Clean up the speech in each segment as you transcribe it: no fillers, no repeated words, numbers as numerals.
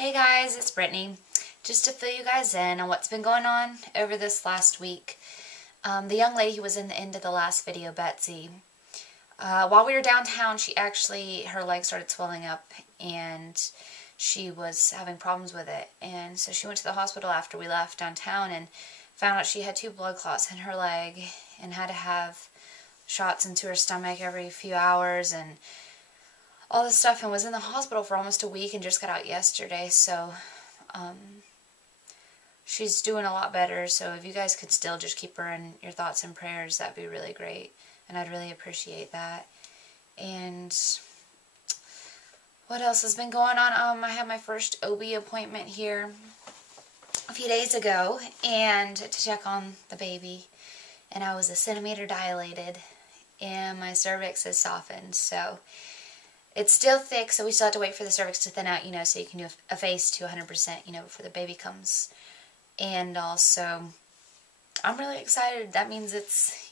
Hey guys, it's Brittany. Just to fill you guys in on what's been going on over this last week. The young lady who was in the end of the last video, Betsy, while we were downtown, her leg started swelling up and she was having problems with it. And so she went to the hospital after we left downtown and found out she had 2 blood clots in her leg and had to have shots into her stomach every few hours and all this stuff, and was in the hospital for almost a week and just got out yesterday. So she's doing a lot better. So if you guys could still just keep her in your thoughts and prayers, that'd be really great, and I'd really appreciate that. And what else has been going on? I had my first OB appointment here a few days ago and to check on the baby, and I was a centimeter dilated and my cervix is softened. So it's still thick, so we still have to wait for the cervix to thin out, so you can do a face to 100%, before the baby comes. And also, I'm really excited. That means it's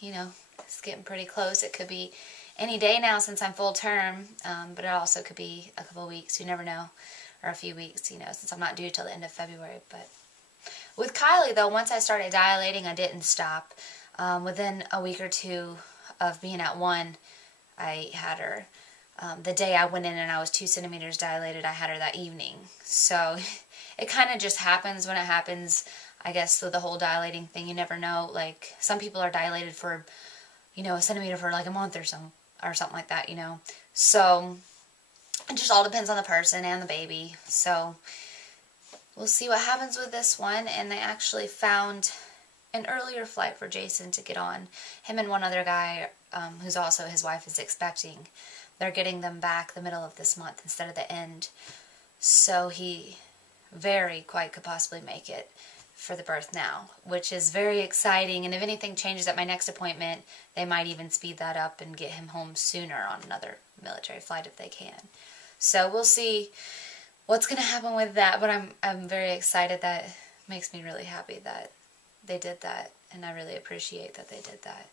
getting pretty close. It could be any day now since I'm full term, but it also could be a couple of weeks. You never know. Or a few weeks, since I'm not due till the end of February. But with Kylie, though, once I started dilating, I didn't stop. Within a week or two of being at 1, I had her. The day I went in and I was 2 centimeters dilated, I had her that evening. So it kind of just happens when it happens, I guess, with the whole dilating thing. You never know. Like, some people are dilated for, a centimeter for like a month or something like that, So it just all depends on the person and the baby. So we'll see what happens with this one. And they actually found an earlier flight for Jason to get on. Him and one other guy, who's also his wife is expecting. They're getting them back the middle of this month instead of the end. So he very quite could possibly make it for the birth now, which is very exciting. And if anything changes at my next appointment, they might even speed that up and get him home sooner on another military flight if they can. So we'll see what's going to happen with that. But I'm very excited. That makes me really happy that they did that. And I really appreciate that they did that.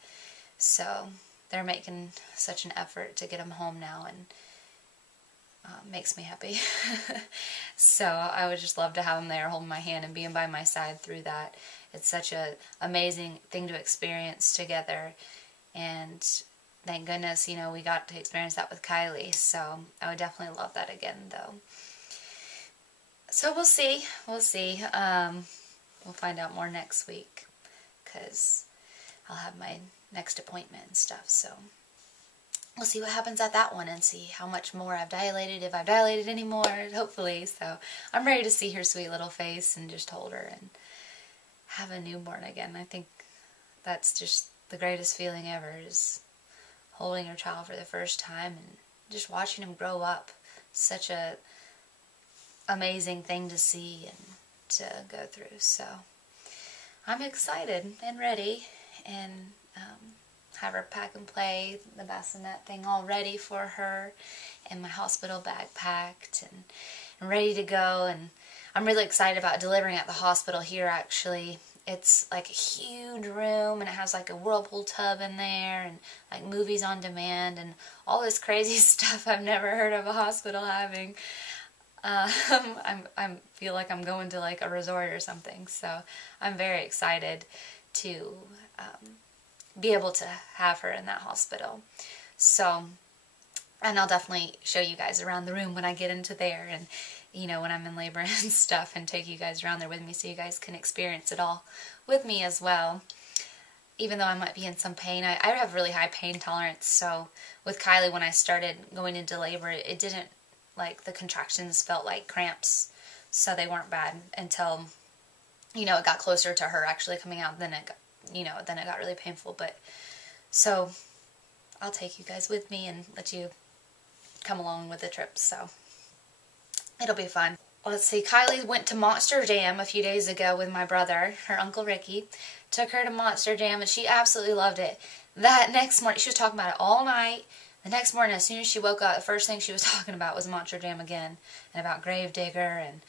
So they're making such an effort to get him home now, and makes me happy. So I would just love to have him there holding my hand and being by my side through that. It's such an amazing thing to experience together, and thank goodness, we got to experience that with Kylie. So I would definitely love that again, though. So we'll see. We'll see. We'll find out more next week, because I'll have my next appointment and stuff. So we'll see what happens at that one and see how much more I've dilated, if I've dilated anymore, hopefully. So I'm ready to see her sweet little face and just hold her and have a newborn again. I think that's just the greatest feeling ever, is holding your child for the first time and just watching him grow up. Such a amazing thing to see and to go through. So I'm excited and ready, and have her pack and play, the bassinet thing all ready for her, and my hospital bag packed and ready to go. And I'm really excited about delivering at the hospital here, actually. It's like a huge room, and it has like a whirlpool tub in there, and like movies on demand, and all this crazy stuff I've never heard of a hospital having. I feel like I'm going to like a resort or something, so I'm very excited to be able to have her in that hospital. So, and I'll definitely show you guys around the room when I get into there, and when I'm in labor and stuff, and take you guys around there with me so you guys can experience it all with me as well. Even though I might be in some pain, I have really high pain tolerance. So with Kylie, when I started going into labor, it didn't, like, the contractions felt like cramps, so they weren't bad until it got closer to her actually coming out. Then it got, then it got really painful. But so I'll take you guys with me and let you come along with the trip. So it'll be fun. Let's see. Kylie went to Monster Jam a few days ago with my brother, her Uncle Ricky. Took her to Monster Jam, and she absolutely loved it. That next morning, she was talking about it all night. The next morning, as soon as she woke up, the first thing she was talking about was Monster Jam again, and about Gravedigger, and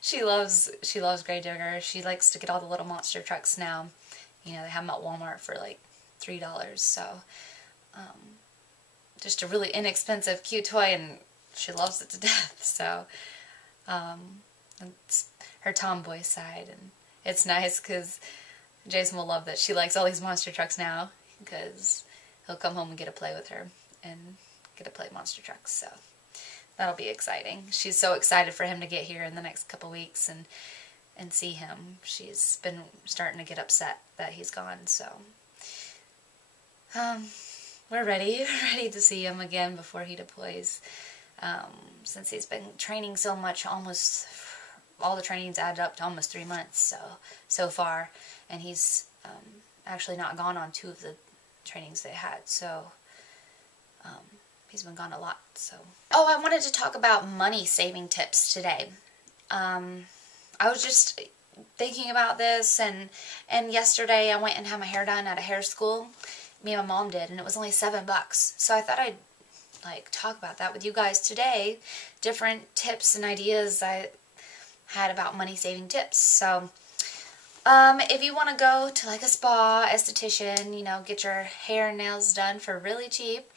she loves Gravedigger. She likes to get all the little monster trucks now. They have them at Walmart for like $3. So just a really inexpensive, cute toy, and she loves it to death. So It's her tomboy side, and it's nice because Jason will love that she likes all these monster trucks now, because he'll come home and get to play with her and get to play monster trucks, so that'll be exciting. She's so excited for him to get here in the next couple weeks and see him. She's been starting to get upset that he's gone, so we're ready to see him again before he deploys. Since he's been training so much, almost all the training's added up to almost 3 months so far, and he's actually not gone on 2 of the trainings they had, so he's been gone a lot. So, oh, I wanted to talk about money saving tips today. I was just thinking about this, and yesterday I went and had my hair done at a hair school. Me and my mom did, and it was only $7. So I thought I'd talk about that with you guys today. Different tips and ideas I had about money saving tips. So if you want to go to a spa, esthetician, get your hair and nails done for really cheap,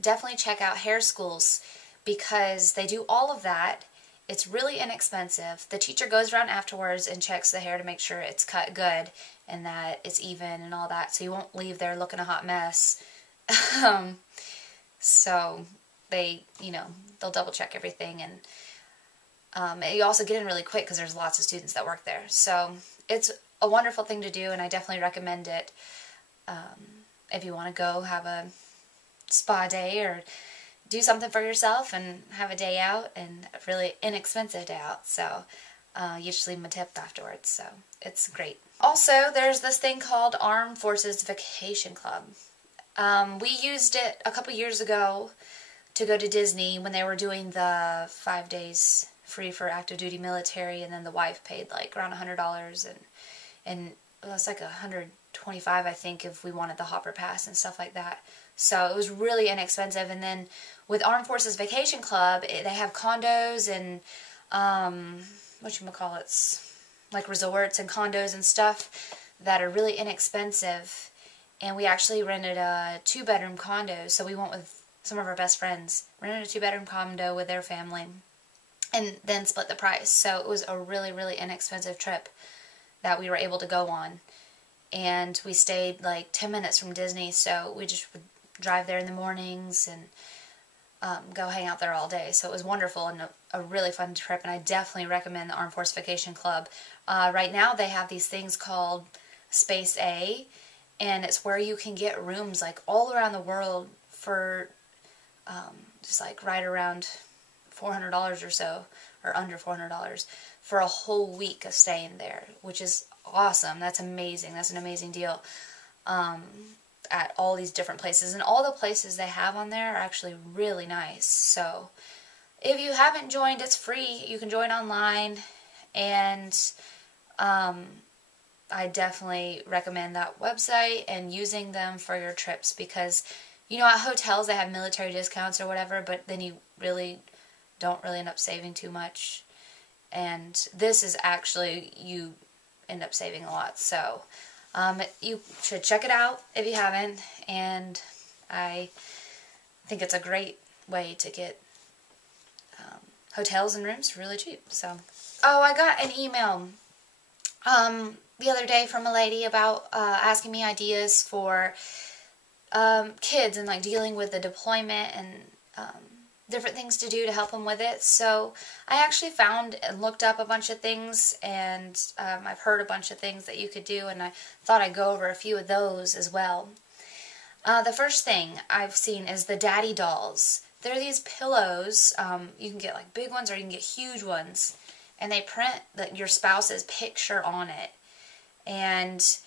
definitely check out hair schools, because they do all of that. It's really inexpensive. The teacher goes around afterwards and checks the hair to make sure it's cut good and that it's even and all that, so you won't leave there looking a hot mess. So they, they'll double check everything, and you also get in really quick because there's lots of students that work there. So it's a wonderful thing to do, and I definitely recommend it if you want to go have a spa day or do something for yourself and have a day out, and a really inexpensive day out. So you just leave them a tip afterwards, so it's great. Also, there's this thing called Armed Forces Vacation Club. We used it a couple years ago to go to Disney when they were doing the 5 days free for active duty military, and then the wife paid around $100, and it was $125, I think, if we wanted the Hopper Pass and stuff like that. So it was really inexpensive. And then with Armed Forces Vacation Club, they have condos and resorts and condos and stuff that are really inexpensive. And we actually rented a 2-bedroom condo, so we went with some of our best friends, rented a 2-bedroom condo with their family, and then split the price. So it was a really, really inexpensive trip that we were able to go on. And we stayed 10 minutes from Disney, so we just would drive there in the mornings and go hang out there all day. So it was wonderful and a really fun trip, and I definitely recommend the Armed Forces Vacation Club. Right now they have these things called Space A, and it's where you can get rooms all around the world for just right around $400 or so, or under $400 for a whole week of staying there, which is awesome. That's amazing. That's an amazing deal at all these different places. And all the places they have on there are actually really nice. So if you haven't joined, it's free. You can join online, and I definitely recommend that website and using them for your trips, because at hotels they have military discounts or whatever, but then you really don't end up saving too much. And this is actually, you end up saving a lot. So you should check it out if you haven't, and I think it's a great way to get hotels and rooms really cheap. So, oh, I got an email the other day from a lady about asking me ideas for kids and dealing with the deployment and different things to do to help them with it. So I actually found and looked up a bunch of things, and I've heard a bunch of things that you could do, and I thought I'd go over a few of those as well. The first thing I've seen is the daddy dolls. They're these pillows. You can get big ones or you can get huge ones, and they print your spouse's picture on it, and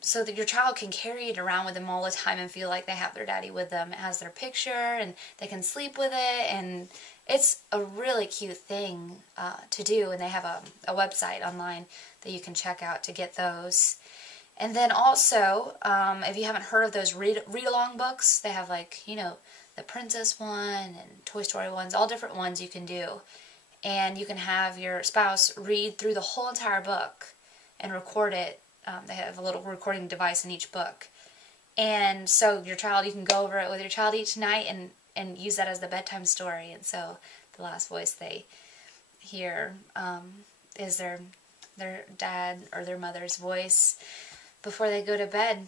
so that your child can carry it around with them all the time and feel like they have their daddy with them. It has their picture, and they can sleep with it, and it's a really cute thing to do. And they have a website online that you can check out to get those. And then also, if you haven't heard of those read-along books, they have the Princess one and Toy Story ones, all different ones you can do. And you can have your spouse read through the whole entire book and record it. They have a little recording device in each book. And so you can go over it with your child each night and use that as the bedtime story. And so the last voice they hear is their dad or their mother's voice before they go to bed.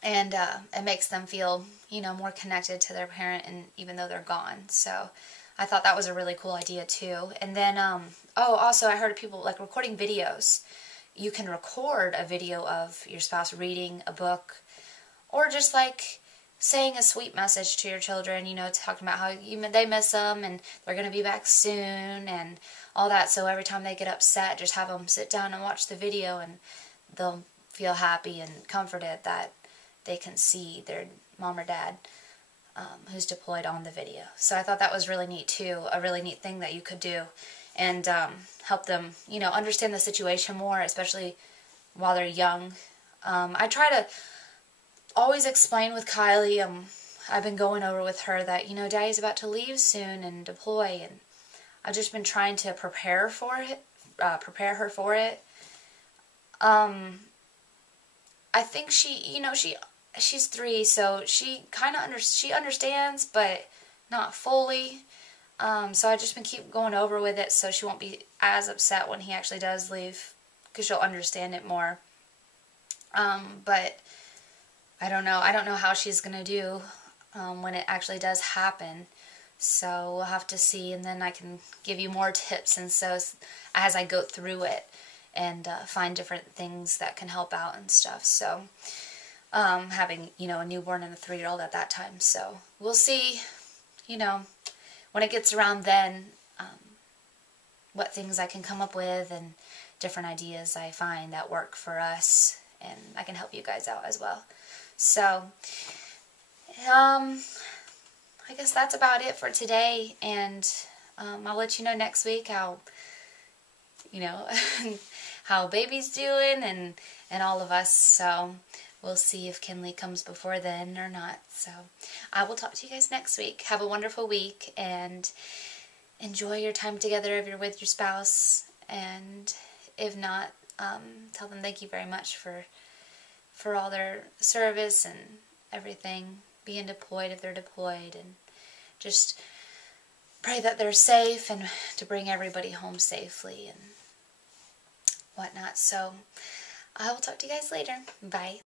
And it makes them feel, more connected to their parent, and even though they're gone. So I thought that was a really cool idea too. And then, also I heard of people like recording videos. You can record a video of your spouse reading a book, or just like saying a sweet message to your children, talking about how they miss them and they're going to be back soon and all that. So every time they get upset, just have them sit down and watch the video, and they'll feel happy and comforted that they can see their mom or dad who's deployed on the video. So I thought that was really neat too, a really neat thing that you could do, and help them, understand the situation more, especially while they're young. I try to always explain with Kylie, I've been going over with her that, Daddy's about to leave soon and deploy, and I've just been trying to prepare her for it. I think she's 3, so she kind of she understands, but not fully. So I've just been keep going over with it, so she won't be as upset when he actually does leave, because she'll understand it more. But I don't know. I don't know how she's gonna do when it actually does happen. So we'll have to see, and then I can give you more tips and so as I go through it, and find different things that can help out and stuff. So having, a newborn and a 3-year-old at that time. So we'll see, when it gets around then, what things I can come up with and different ideas I find that work for us, and I can help you guys out as well. So, I guess that's about it for today, and I'll let you know next week how, how baby's doing and all of us. So we'll see if Kinley comes before then or not. So I will talk to you guys next week. Have a wonderful week, and enjoy your time together if you're with your spouse. And if not, tell them thank you very much for all their service and everything, being deployed if they're deployed, and just pray that they're safe and to bring everybody home safely and whatnot. So I will talk to you guys later. Bye.